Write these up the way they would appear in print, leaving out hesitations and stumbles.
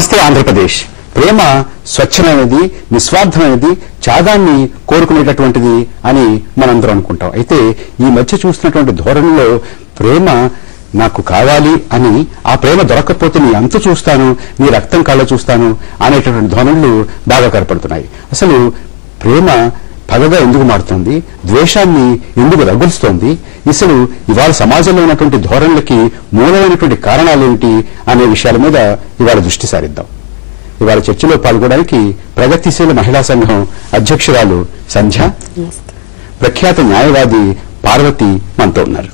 నమస్తే ఆంధ్రప్రదేశ్. ప్రేమ స్వచ్ఛమైనది, నిస్వార్థమైనది, త్యాగాన్ని కోరుకునేటటువంటిది అని మనందరం అనుకుంటాం. అయితే ఈ మధ్య చూస్తున్నటువంటి ధోరణిలో ప్రేమ నాకు కావాలి అని, ఆ ప్రేమ దొరకకపోతే నీ అంతు చూస్తాను, నీ రక్తం కళ్ళ చూస్తాను అనేటటువంటి ధోరణులు బాగా కనపడుతున్నాయి. అసలు ప్రేమ పగగా ఎందుకు మారుతుంది, ద్వేషాన్ని ఎందుకు రగులుస్తోంది, అసలు ఇవాళ సమాజంలో ఉన్నటువంటి ధోరణులకి మూలమైనటువంటి కారణాలు ఏమిటి అనే విషయాల మీద ఇవాళ దృష్టి సారిద్దాం. ఇవాళ చర్చలో పాల్గొనడానికి ప్రగతిశీల మహిళా సంఘం అధ్యక్షురాలు సంధ్య, ప్రఖ్యాత న్యాయవాది పార్వతి మనతో ఉన్నారు.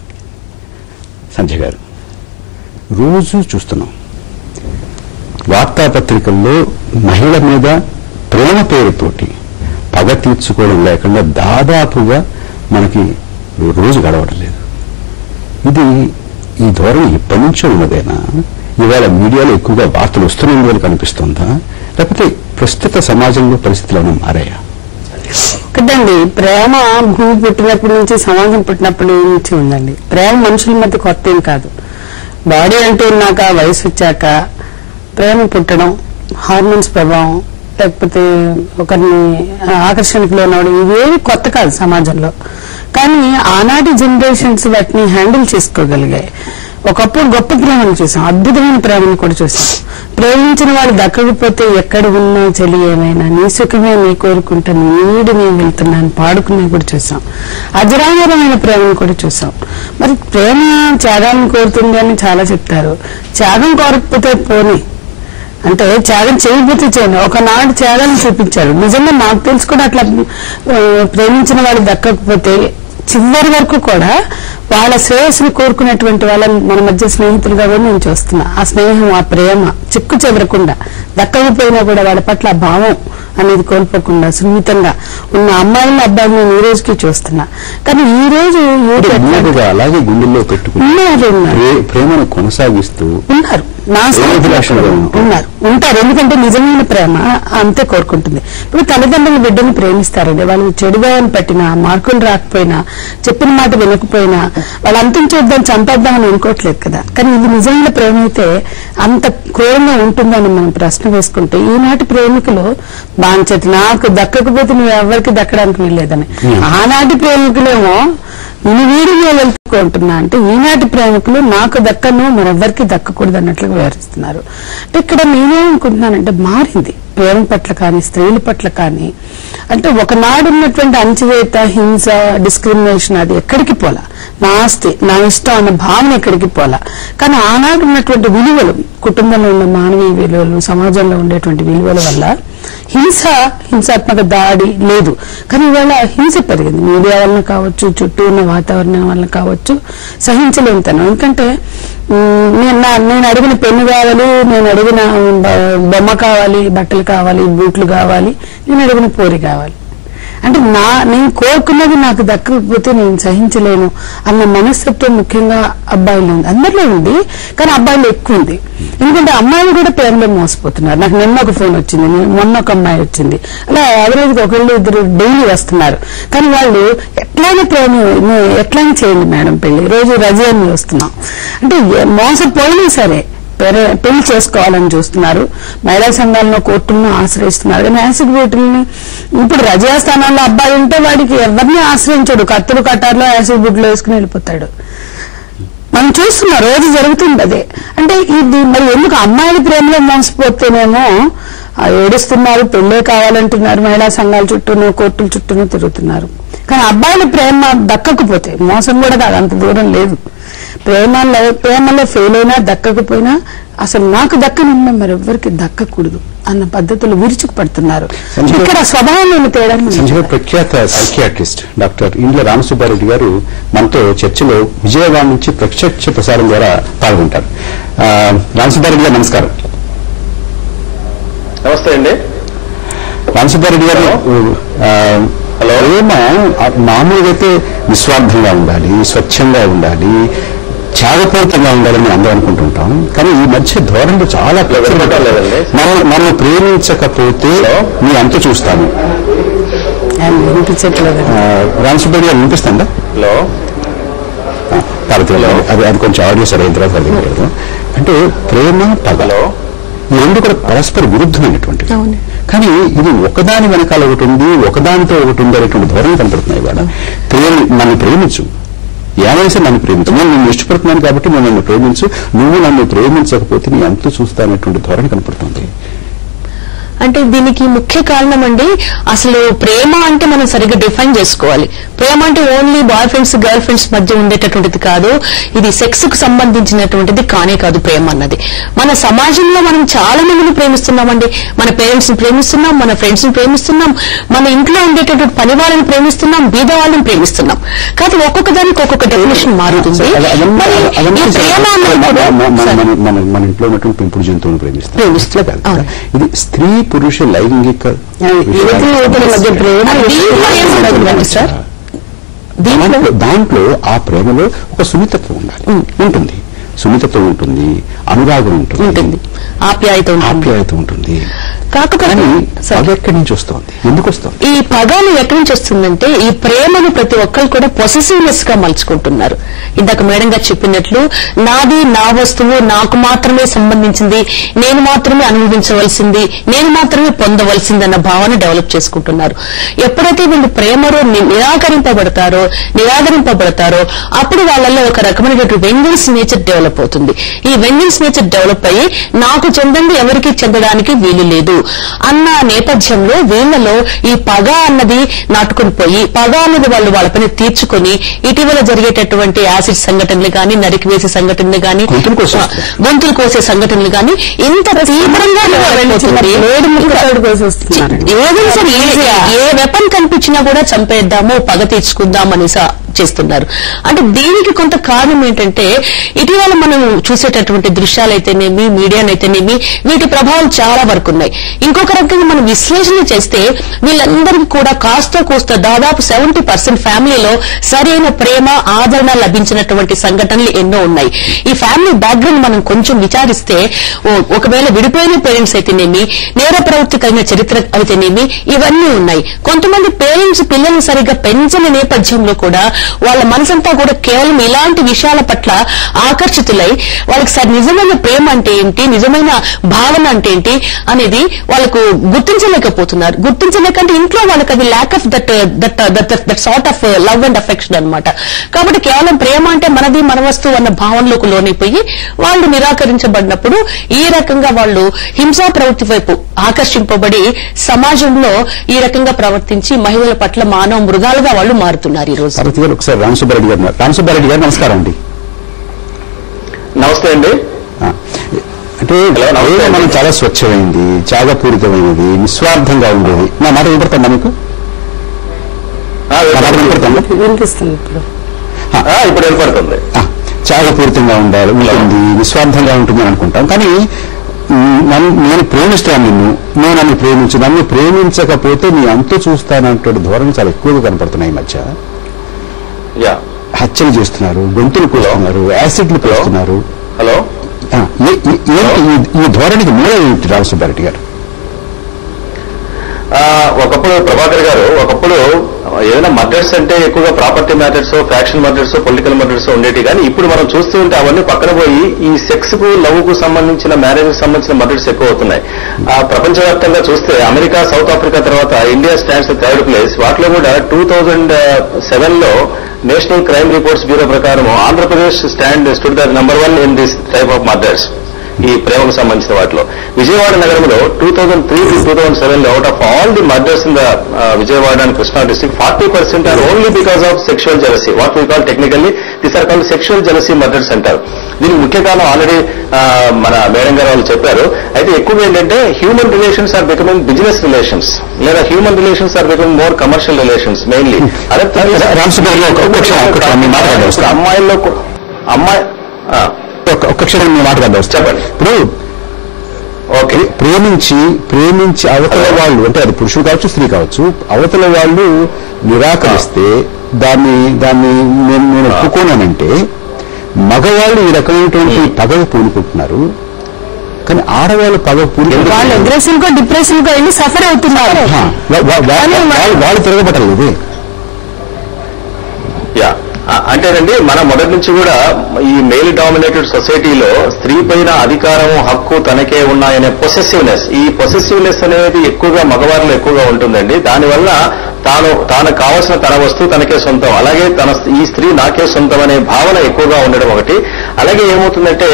సంధ్య గారు, రోజు చూస్తున్నాం వార్తాపత్రికల్లో మహిళ మీద ప్రేమ పేరుతోటి పగ తీర్చుకోవడం లేకుండా దాదాపుగా మనకి రోజు గడవడం లేదు. ఈ ధోరణి ఎప్పటి నుంచో ఉన్నదేనా? ఇవాళ మీడియాలో ఎక్కువగా వార్తలు వస్తున్నందువల్ల కనిపిస్తుందా, లేకపోతే ప్రస్తుత సమాజంలో పరిస్థితులు ఏమైనా మారాయా? కదండి, ప్రేమ భూమి పుట్టినప్పటి నుంచి, సమాజం పుట్టినప్పటి నుంచి ఉందండి. ప్రేమ మనుషుల మధ్య కొత్త ఏం కాదు. బాడీ అంటూ ఉన్నాక, వయసు వచ్చాక ప్రేమ పుట్టడం, హార్మోన్స్ ప్రభావం, లేకపోతే ఒకరిని ఆకర్షణకు లోనవడం, ఇవేవి కొత్త కాదు సమాజంలో. కానీ ఆనాటి జనరేషన్స్ వాటిని హ్యాండిల్ చేసుకోగలిగాయి. ఒకప్పుడు గొప్ప ప్రేమను చూసాం, అద్భుతమైన ప్రేమను కూడా చూసాం. ప్రేమించిన వాళ్ళు దక్కకపోతే ఎక్కడ ఉన్నా చలి ఏమైనా, నీ సుఖమే నీ కోరుకుంటా, నీడు నేను వెళ్తున్నాను పాడుకునే కూడా చూసాం. అజరామరమైన ప్రేమను కూడా చూసాం. మరి ప్రేమ త్యాగాన్ని కోరుతుంది అని చాలా చెప్తారు. త్యాగం కోరకపోతే పోనీ, అంటే త్యాగం చేయకపోతే చేయను. ఒకనాడు త్యాగాన్ని చూపించారు. నిజంగా నాకు తెలుసు కూడా, అట్లా ప్రేమించిన వాళ్ళు దక్కకపోతే చివరి వరకు కూడా వాళ్ళ శ్రేయస్సును కోరుకునేటువంటి వాళ్ళని మన మధ్య స్నేహితులుగా కూడా నేను చూస్తున్నా. ఆ స్నేహం, ఆ ప్రేమ చిక్కు చెదరకుండా, దక్కకపోయినా కూడా వాళ్ళ పట్ల ఆ భావం అనేది కోల్పోకుండా సున్నితంగా ఉన్న అమ్మాయిలను, అబ్బాయిలను నేను ఈ రోజుకి చూస్తున్నా. కానీ ఈ రోజు అలాగే గుండెల్లో పెట్టుకుని ప్రేమను కొనసాగిస్తూ ఉన్నారు, ఉంటారు. ఎందుకంటే నిజమైన ప్రేమ అంతే కోరుకుంటుంది. ఇప్పుడు తల్లిదండ్రులు బిడ్డను ప్రేమిస్తారండి. వాళ్ళు చెడుదాన్ని పట్టినా, మార్కులు రాకపోయినా, చెప్పిన మాట వినకపోయినా వాళ్ళు అంతం చూద్దాం, చంపేద్దామని అనుకోవట్లేదు కదా. కానీ ఇది నిజమైన ప్రేమ అయితే అంత క్రూరంగా ఉంటుందని మనం ప్రశ్న వేసుకుంటే, ఈనాటి ప్రేమికులు బాంచటి నాకు దక్కకపోతే నువ్వు ఎవరికి దక్కడానికి వీల్లేదని. ఆనాటి ప్రేమికులేమో నేను వీడి నేను వెళ్తుకుంటున్నా అంటే, ఈనాటి ప్రేమికులు నాకు దక్కను మరెవ్వరికి దక్కకూడదు అన్నట్లుగా వ్యవహరిస్తున్నారు. అంటే ఇక్కడ నేనేమనుకుంటున్నానంటే, మారింది ప్రేమ పట్ల కానీ, స్త్రీల పట్ల కానీ. అంటే ఒకనాడు ఉన్నటువంటి అణచివేత, హింస, డిస్క్రిమినేషన్ అది ఎక్కడికి పోలా. నా ఆస్తి, నా ఇష్టం అన్న భావన ఎక్కడికి పోలా. కానీ ఆనాడు ఉన్నటువంటి విలువలు, కుటుంబంలో ఉన్న మానవీయ విలువలు, సమాజంలో ఉండేటువంటి విలువల వల్ల హింసాత్మక దాడి లేదు. కానీ ఇవాళ హింస పెరిగింది. మీడియా వలన కావచ్చు, చుట్టూ ఉన్న వాతావరణం వలన కావచ్చు, సహించలేనితనం. ఎందుకంటే నేను అడిగిన పెన్ను కావాలి, నేను అడిగిన బొమ్మ కావాలి, బట్టలు కావాలి, బూట్లు కావాలి, నేను అడిగిన పోరి కావాలి. అంటే నేను కోరుకున్నది నాకు దక్కకపోతే నేను సహించలేను అన్న మనస్తత్వం ముఖ్యంగా అబ్బాయిలో ఉంది. అందరిలో ఉంది, కానీ అబ్బాయిలో ఎక్కువ ఉంది. ఎందుకంటే అమ్మాయిలు కూడా ప్రేమలో మోసపోతున్నారు. నాకు నిన్న ఒక ఫోన్ వచ్చింది, మొన్న ఒక అమ్మాయి వచ్చింది, అలా యావరేజ్గా ఒకళ్ళు ఇద్దరు డైలీ వస్తున్నారు. కానీ వాళ్ళు ఎట్లానే చేయండి మేడం పెళ్లి, రోజు రజాన్ని వస్తున్నాం అంటే మోసపోయినా సరే పెళ్లి చేసుకోవాలని చూస్తున్నారు. మహిళా సంఘాలను, కోర్టులను ఆశ్రయిస్తున్నారు. కానీ యాసిడ్ బూట్లని, ఇప్పుడు రజా స్థానాల్లో అబ్బాయి ఉంటే వాడికి ఎవరిని ఆశ్రయించాడు, కత్తులు కట్టార్లో యాసిడ్ బూట్లు వేసుకుని వెళ్ళిపోతాడు. మనం చూస్తున్నాం, రోజు జరుగుతుంది అదే. అంటే ఇది మరి ఎందుకు అమ్మాయిల ప్రేమలో మోసపోతేనేమో ఏడుస్తున్నారు, పెళ్లే కావాలంటున్నారు, మహిళా సంఘాల చుట్టూను, కోర్టుల చుట్టూను తిరుగుతున్నారు. కానీ అబ్బాయిల ప్రేమ దక్కకపోతే, మోసం కూడా కాదు, అంత దూరం లేదు, ప్రేమలో ఫెయిల్ అయినా దక్కకపోయినా అసలు నాకు దక్కనున్నా మరెవ్వరికి దక్కకూడదు అన్న పద్ధతులు విరుచుకుపడుతున్నారు. ఇక్కడ స్వభావంలోని తేడా. ప్రఖ్యాత సైకియాట్రిస్ట్ డాక్టర్ ఇండ్ల రామసుబ్బారెడ్డి గారు మనతో చర్చలో విజయవాడ నుంచి ప్రత్యక్ష ప్రసారం ద్వారా పాల్గొంటారు. రామసుబ్బారెడ్డి గారు నమస్కారం. నమస్తే అండి. రామసుబ్బారెడ్డి గారు, ప్రేమ మామూలుగా అయితే నిస్వార్థంగా ఉండాలి, స్వచ్ఛంగా ఉండాలి, త్యాగపూరితంగా ఉండాలని అందరూ అనుకుంటుంటాం. కానీ ఈ మధ్య ధోరణి చాలా మనం ప్రేమించకపోతే నీ అంత చూస్తాను. రామసుబ్బారెడ్డి గారు వినిపిస్తుందా? అది కొంచెం ఆడియో సరైన తర్వాత అంటే ప్రేమ పగలో ఈ రెండు కూడా పరస్పర విరుద్ధమైనటువంటివి. కానీ ఇది ఒకదాని వెనకాల ఒకటి ఉంది, ఒకదానితో ఒకటి ఉంది అనేటువంటి ధోరణి కనపడుతున్నాయి. ఇవాళ నన్ను ప్రేమించు, ఏమైనా నన్ను ప్రేమించు, నేను నిన్ను ఇష్టపడుతున్నాను కాబట్టి నువ్వు నన్ను ప్రేమించు, నువ్వు నన్ను ప్రేమించకపోతే నీ అంతు చూస్తానటువంటి ధోరణి కనపడుతుంది. అంటే దీనికి ముఖ్య కారణం అండి, అసలు ప్రేమ అంటే మనం సరిగ్గా డిఫైన్ చేసుకోవాలి. ప్రేమ అంటే only bye friends girl friends మధ్య ఉండేటటువంటిది కాదు, ఇది సెక్స్ కు సంబంధించినటువంటిది కానే కాదు. ప్రేమ అన్నది మన సమాజంలో మనం చాలా మందిని ప్రేమిస్తున్నామండి. మన పేరెంట్స్ ని ప్రేమిస్తున్నాం, మన ఫ్రెండ్స్ ని ప్రేమిస్తున్నాం, మన ఇంట్లో ఉండేటటువంటి పని వాళ్ళని ప్రేమిస్తున్నాం, బీద వాళ్ళని ప్రేమిస్తున్నాం. కానీ ఒక్కొక్క దానికి ఒక్కొక్క డెఫినేషన్ మారుతుంది. మన ఇంట్లో ఉన్నటువంటి పెంపుడు జంతువులను ప్రేమిస్తాం. ఇది స్త్రీ పురుష లైంగిక దాంట్లో ఆ ప్రేమలో ఒక సున్నితత్వం ఉండాలి, ఉంటుంది, సున్నితత్వం ఉంటుంది, అనురాగం ఉంటుంది, ఆప్యాయత ఉంటుంది. కాకపోతే పగ ఎక్కడి నుంచి వస్తుంది, ఎందుకు వస్తుంది? ఈ పగాలు ఎక్కడి నుంచి వస్తుందంటే ఈ ప్రేమను ప్రతి ఒక్కరు కూడా పొసెసివ్నెస్ గా మలుచుకుంటున్నారు. ఇందాక మేడం గారు చెప్పినట్లు నాది, నా వస్తువు నాకు మాత్రమే సంబంధించింది, నేను మాత్రమే అనుభవించవలసింది, నేను మాత్రమే పొందవలసింది అన్న భావన డెవలప్ చేసుకుంటున్నారు. ఎప్పుడైతే వీళ్ళు ప్రేమలో నిరాకరింపబడతారో అప్పుడు వాళ్ళలో ఒక రకమైనటువంటి వెంజెన్స్ నేచర్ డెవలప్ అవుతుంది. ఈ వెంజెన్స్ నేచర్ డెవలప్ అయ్యి నాకు చెందండి, ఎవరికి చెందడానికి వీలు లేదు అన్న నేపథ్యంలో వీళ్లలో ఈ పగ అన్నది నాటుకుని పోయి, పగ అన్నది వాళ్ళు వాళ్ళపైన తీర్చుకుని ఇటీవల జరిగేటటువంటి యాసిడ్ సంఘటనలు గానీ, నరికివేసే సంఘటనలు గానీ, గొంతులు కోసే సంఘటనలు గానీ ఇంత తీవ్రంగా ఏదైనా సరే ఏ వెపన్ కనిపించినా కూడా చంపేద్దాము, పగ తీర్చుకుందాం అని చేస్తున్నారు. అంటే దీనికి కొంత కారణం ఏంటంటే ఇటీవల మనం చూసేటటువంటి దృశ్యాలైతేనేమి, మీడియానైతేనేమి వీటి ప్రభావం చాలా వరకు ఉన్నాయి. ఇంకొక రకంగా మనం విశ్లేషణ చేస్తే వీళ్ళందరికీ కూడా కాస్త కోస్త దాదాపు 70% ఫ్యామిలీలో సరైన ప్రేమ, ఆదరణ లభించినటువంటి సంఘటనలు ఎన్నో ఉన్నాయి. ఈ ఫ్యామిలీ బ్యాక్గ్రౌండ్ మనం కొంచెం విచారిస్తే ఒకవేళ విడిపోయిన పేరెంట్స్ అయితేనేమి, నేర ప్రవృత్తి కలిగిన చరిత్ర అయితేనేమి ఇవన్నీ ఉన్నాయి. కొంతమంది పేరెంట్స్ పిల్లల్ని సరిగ్గా పెంచని నేపథ్యంలో కూడా వాళ్ళ మనసంతా కూడా కేవలం ఇలాంటి విషయాల పట్ల ఆకర్షితులై వాళ్ళకి నిజమైన ప్రేమ అంటే ఏంటి, నిజమైన భావన అంటే ఏంటి అనేది వాళ్ళకు గుర్తించలేకపోతున్నారు. గుర్తించలేకంటే ఇంట్లో వాళ్ళకి అది lack of that sort of love and affection అన్నమాట. కాబట్టి కేవలం ప్రేమ అంటే మనది, మన వస్తువు అన్న భావనలోకి లోనైపోయి వాళ్ళు నిరాకరించబడినప్పుడు ఈ రకంగా వాళ్ళు హింసా ప్రవృత్తి వైపు ఆకర్షింపబడి సమాజంలో ఈ రకంగా ప్రవర్తించి మహిళల పట్ల మానవ మృగాలుగా వాళ్ళు మారుతున్నారు ఈ రోజు. ఒకసారి రామసుబ్బారెడ్డి గారు నమస్కారం అండి. నమస్తే అండి. అంటే మనం చాలా స్వచ్ఛమైంది, త్యాగపూరితమైనది, నిస్వార్థంగా ఉండేది. నా మాట వినపడుతుందా మీకు? వినిపిస్తుంది ఇప్పుడు వినపడుతుంది. త్యాగపూరితంగా ఉంటుంది, నిస్వార్థంగా ఉంటుంది అని అనుకుంటాం. కానీ నేను ప్రేమిస్తాను నిన్ను, నువ్వు నన్ను ప్రేమించు, నన్ను ప్రేమించకపోతే నీ అంతు చూస్తానంటే ధోరణి చాలా ఎక్కువగా కనపడుతున్నాయి ఈ మధ్య. హత్యలు చేస్తున్నారు, గొంతులు కోస్తున్నారు, యాసిడ్లు పోస్తున్నారు. హలో, ఈ ధోరణికి మూలం ఏమిటి రామసుబ్బారెడ్డి గారు? ఒకప్పుడు ప్రభాకర్ గారు ఏదైనా మర్డర్స్ అంటే ఎక్కువగా property matters, faction murders, political murders ఉండేవి. కానీ ఇప్పుడు మనం చూస్తూ ఉంటే అవన్నీ పక్కన పోయి ఈ సెక్స్ కు, లవ్ కు సంబంధించిన, మ్యారేజ్ కు సంబంధించిన మర్డర్స్ ఎక్కువ అవుతున్నాయి. ప్రపంచవ్యాప్తంగా చూస్తే అమెరికా, సౌత్ ఆఫ్రికా తర్వాత ఇండియా స్టాండ్స్ థర్డ్ ప్లేస్. వాటిలో కూడా 2007లో నేషనల్ క్రైమ్ రిపోర్ట్స్ బ్యూరో ప్రకారం Andhra Pradesh stood the number 1 in this type of murders. ఈ ప్రేమకు సంబంధించిన వాటిలో విజయవాడ నగరంలో 2003 to 2007లో out of all the murders in the Vijayawada and Krishna district 40% are only because of sexual jealousy. What we call technically this are called sexual jealousy murders అంటారు. దీనికి ముఖ్య కారణం already మన మేడం గారు వాళ్ళు చెప్పారు. అయితే ఎక్కువగా ఏంటంటే human relations are becoming business relations, లేదా human relations are becoming more commercial relations mainly. అమ్మాయిల్లో ఒక్క క్షణం మీ మాట్లాడదాం. చెప్పండి. ఇప్పుడు ఓకే, ప్రేమించి అవతల వాళ్ళు, అంటే అది పురుషుడు కావచ్చు, స్త్రీ కావచ్చు, అవతల వాళ్ళు నిరాకరిస్తే దాన్ని నేను ఒప్పుకోనంటే మగవాళ్ళు ఈ రకమైనటువంటి పగవి పూనుకుంటున్నారు. కానీ ఆడవాళ్ళు పగ వాళ్ళు అగ్రెసివ్ గా, డిప్రెసివ్ గా వెళ్ళి సఫర్ అవుతున్నారు. వాళ్ళు తిరగబట్టలేదు. అంటేనండి మన మొదటి నుంచి కూడా ఈ మేల్ డామినేటెడ్ సొసైటీలో స్త్రీ పైన అధికారం హక్కు తనకే ఉన్నాయనే పొసెసివ్నెస్, ఈ పొసెసివ్నెస్ అనేది ఎక్కువగా మగవారిలో ఎక్కువగా ఉంటుందండి. దానివల్ల తాను కావాల్సిన తన వస్తువు తనకే సొంతం, అలాగే ఈ స్త్రీ నాకే సొంతం అనే భావన ఎక్కువగా ఉండడం ఒకటి. అలాగే ఏమవుతుందంటే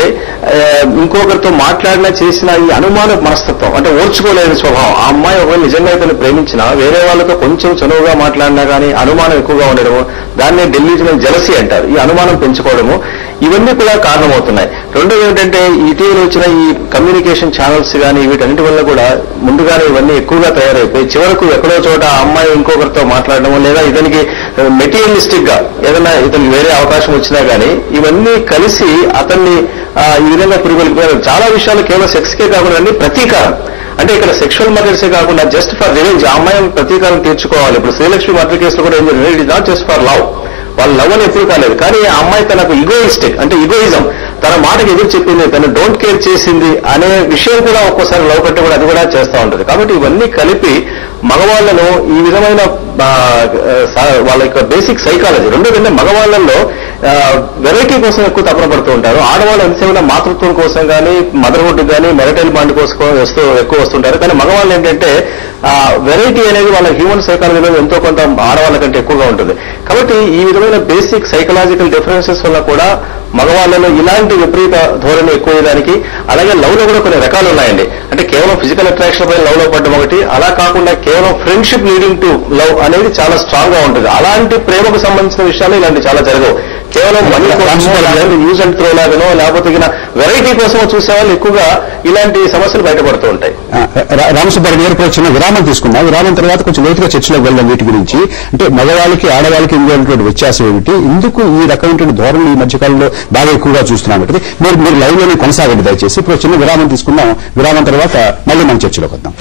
ఇంకొకరితో మాట్లాడినా చేసిన ఈ అనుమాన మనస్తత్వం, అంటే ఓర్చుకోలేని స్వభావం. ఆ అమ్మాయి ఒకవేళ నిజంగా ఇతను ప్రేమించినా వేరే వాళ్ళతో కొంచెం చనువుగా మాట్లాడినా కానీ అనుమానం ఎక్కువగా ఉండడము, దాన్నే ఢిల్లీ జలసీ అంటారు. ఈ అనుమానం పెంచుకోవడము, ఇవన్నీ కూడా కారణమవుతున్నాయి. రెండోది ఏంటంటే ఇటీవల వచ్చిన ఈ కమ్యూనికేషన్ ఛానల్స్ కానీ వీటన్నిటి వల్ల కూడా ముందుగానే ఇవన్నీ ఎక్కువగా తయారైపోయి చివరకు ఎక్కడో చోట ఆ అమ్మాయి ఇంకొకరితో మాట్లాడడము, లేదా ఇతనికి మెటీరియలిస్టిక్ గా ఏదైనా ఇతనికి వేరే అవకాశం వచ్చినా కానీ ఇవన్నీ కలిసి అతన్ని ఈ విధంగా పురిగొలిపోయారు. చాలా విషయాలు కేవలం సెక్స్ కే కాకుండా అన్ని ప్రతీకారం, అంటే ఇక్కడ సెక్షువల్ మర్డర్సే కాకుండా జస్ట్ ఫర్ రివెంజ్, ఆ అమ్మాయి ప్రతీకారం తీర్చుకోవాలి. ఇప్పుడు శ్రీలక్ష్మి మర్డర్ కేసులో కూడా ఏం జరిగింది, it is not just for love, వాళ్ళ లవ్ అని ఎప్పుడు కాలేదు, కానీ ఆ అమ్మాయి తనకు ఈగోయిస్టిక్, అంటే ఈగోయిజం, తన మాటకి ఎదురు చెప్పింది, తను డోంట్ కేర్ చేసింది అనే విషయం కూడా ఒక్కోసారి లవ్ కంటే కూడా అది కూడా చేస్తూ ఉంటుంది. కాబట్టి ఇవన్నీ కలిపి మగవాళ్లను ఈ విధమైన వాళ్ళ యొక్క బేసిక్ సైకాలజీ. రెండోదంటే మగవాళ్లలో వెరైటీ కోసం ఎక్కువ తపన పడుతూ ఉంటారు, ఆడవాళ్ళు ఎంతసేమైనా మాతృత్వం కోసం కానీ మదర్హుడ్ కానీ మెరిటైల్ బాండ్ కోసం ఎక్కువ వస్తుంటారు. కానీ మగవాళ్ళు ఏంటంటే వెరైటీ అనేది వాళ్ళ హ్యూమన్ సైకాలజీలో ఎంతో కొంత ఆడవాళ్ళ కంటే ఎక్కువగా ఉంటుంది. కాబట్టి ఈ విధమైన బేసిక్ సైకలాజికల్ డిఫరెన్సెస్ వల్ల కూడా మగవాళ్ళలో ఇలాంటి విపరీత ధోరణి ఎక్కువడానికి, అలాగే లవ్ లో కూడా కొన్ని రకాలు ఉన్నాయండి. అంటే కేవలం ఫిజికల్ అట్రాక్షన్ పైన లవ్ లో పడ్డం ఒకటి, అలా కాకుండా కేవలం ఫ్రెండ్షిప్ లీడింగ్ టు లవ్ అనేది చాలా స్ట్రాంగ్ గా ఉంటుంది. అలాంటి ప్రేమకు సంబంధించిన విషయాలు ఇలాంటి చాలా జరగవు. కేవలం మనీ కోసం యూజ్ అండ్ త్రో లాగానో లేకపోతే వెరైటీ కోసం చూసే వాళ్ళు ఎక్కువగా ఇలాంటి సమస్యలు బయటపడుతూ ఉంటాయి. రామసుబ్బారెడ్డి గారు చిన్న విరామం తీసుకున్నాం. విరామం తర్వాత కొంచెం లోతుగా చర్చలోకి వెళ్దాం వీటి గురించి. అంటే మగవాళ్ళకి ఆడవాళ్ళకి ఉండేటువంటి వ్యత్యాసం ఏమిటి, ఎందుకు ఈ రకమైనటువంటి ధోరణి ఈ మధ్యకాలంలో బాగా ఎక్కువగా చూస్తున్నాం అంటే మీరు లైవ్ లోనే కొనసాగండి దయచేసి. ఇప్పుడు చిన్న విరామం తీసుకుందాం. విరామం తర్వాత మళ్ళీ మన చర్చలోకి వద్దాం.